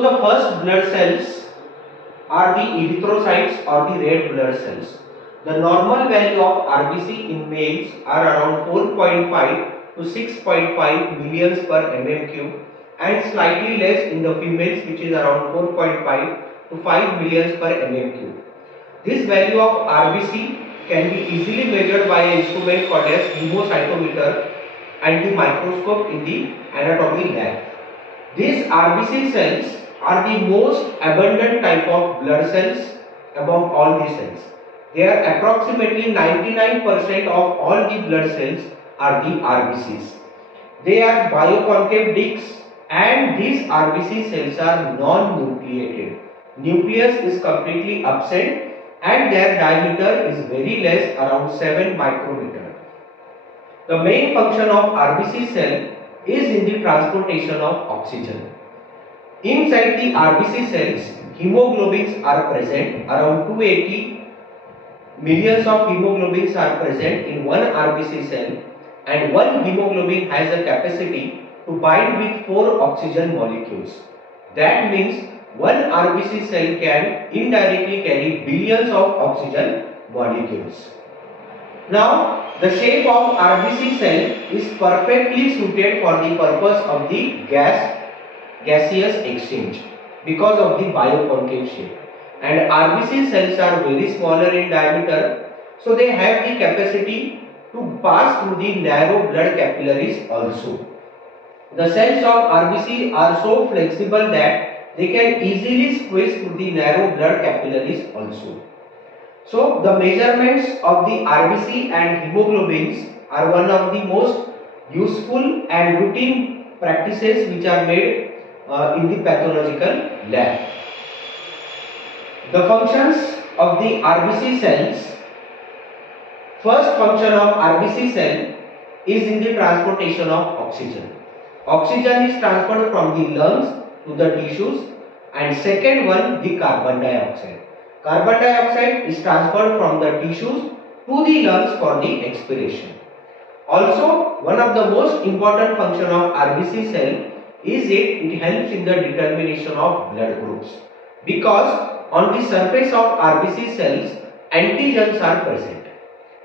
So the first blood cells are the erythrocytes or the red blood cells. The normal value of RBC in males are around 4.5 to 6.5 millions per mm cube and slightly less in the females, which is around 4.5 to 5 millions per mm cube. This value of RBC can be easily measured by an instrument called as hemocytometer and the microscope in the anatomy lab. These RBC cells are the most abundant type of blood cells among all the cells. They are approximately 99% of all the blood cells are the RBCs. They are bioconcave discs and these RBC cells are non-nucleated. Nucleus is completely absent and their diameter is very less, around 7 micrometer. The main function of RBC cell is in the transportation of oxygen. Inside the RBC cells, hemoglobins are present. Around 280 millions of hemoglobins are present in one RBC cell, and one hemoglobin has a capacity to bind with 4 oxygen molecules. That means one RBC cell can indirectly carry billions of oxygen molecules. Now, the shape of RBC cell is perfectly suited for the purpose of the gaseous exchange because of the bioconcave shape. And RBC cells are very smaller in diameter, so they have the capacity to pass through the narrow blood capillaries also. The cells of RBC are so flexible that they can easily squeeze through the narrow blood capillaries also. So the measurements of the RBC and hemoglobins are one of the most useful and routine practices which are made in the pathological lab. The functions of the RBC cells. First function of RBC cell is in the transportation of oxygen. Oxygen is transferred from the lungs to the tissues, and second one, the carbon dioxide. Carbon dioxide is transferred from the tissues to the lungs for the expiration. Also, one of the most important function of RBC cell is it helps in the determination of blood groups, because on the surface of RBC cells antigens are present.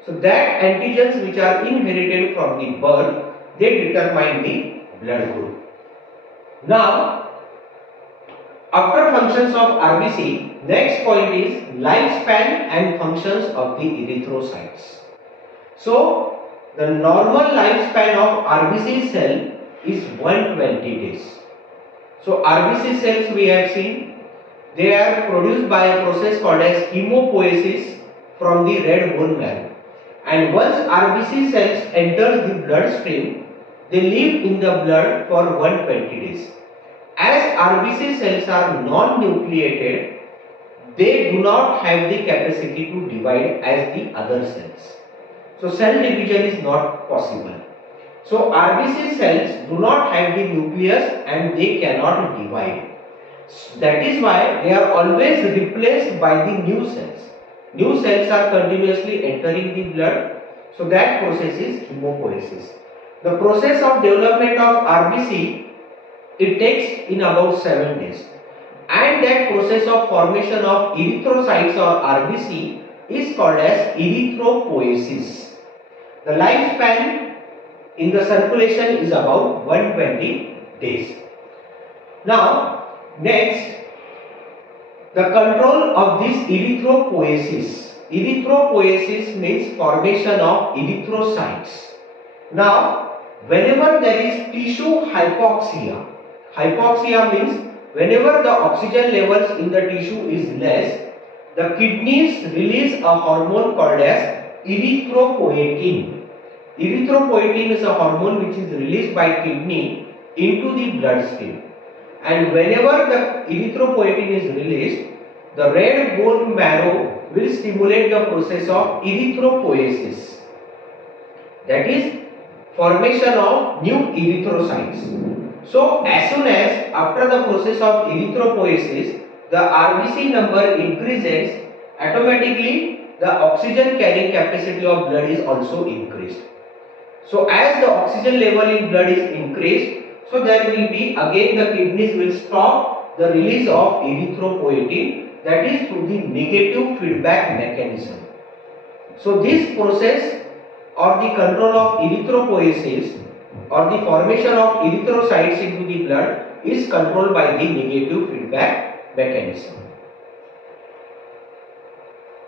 So that antigens which are inherited from the birth, they determine the blood group. Now, after functions of RBC, next point is lifespan and functions of the erythrocytes. So, the normal lifespan of RBC cell is 120 days. So, RBC cells we have seen, they are produced by a process called as hemopoiesis from the red bone marrow. And once RBC cells enters the bloodstream, they live in the blood for 120 days. As RBC cells are non-nucleated, they do not have the capacity to divide as the other cells. So cell division is not possible. So RBC cells do not have the nucleus and they cannot divide. That is why they are always replaced by the new cells. New cells are continuously entering the blood. So that process is hemopoiesis. The process of development of RBC, it takes in about 7 days, and that process of formation of erythrocytes or RBC is called as erythropoiesis. The lifespan in the circulation is about 120 days. Now, next, the control of this erythropoiesis. Erythropoiesis means formation of erythrocytes. Now, whenever there is tissue hypoxia, hypoxia means whenever the oxygen levels in the tissue is less, the kidneys release a hormone called as erythropoietin. Erythropoietin is a hormone which is released by kidney into the bloodstream. And whenever the erythropoietin is released, the red bone marrow will stimulate the process of erythropoiesis. That is formation of new erythrocytes. So as soon as after the process of erythropoiesis, the RBC number increases, automatically the oxygen carrying capacity of blood is also increased. So as the oxygen level in blood is increased, so there will be again the kidneys will stop the release of erythropoietin, that is through the negative feedback mechanism. So this process or the control of erythropoiesis or the formation of erythrocytes into the blood is controlled by the negative feedback mechanism.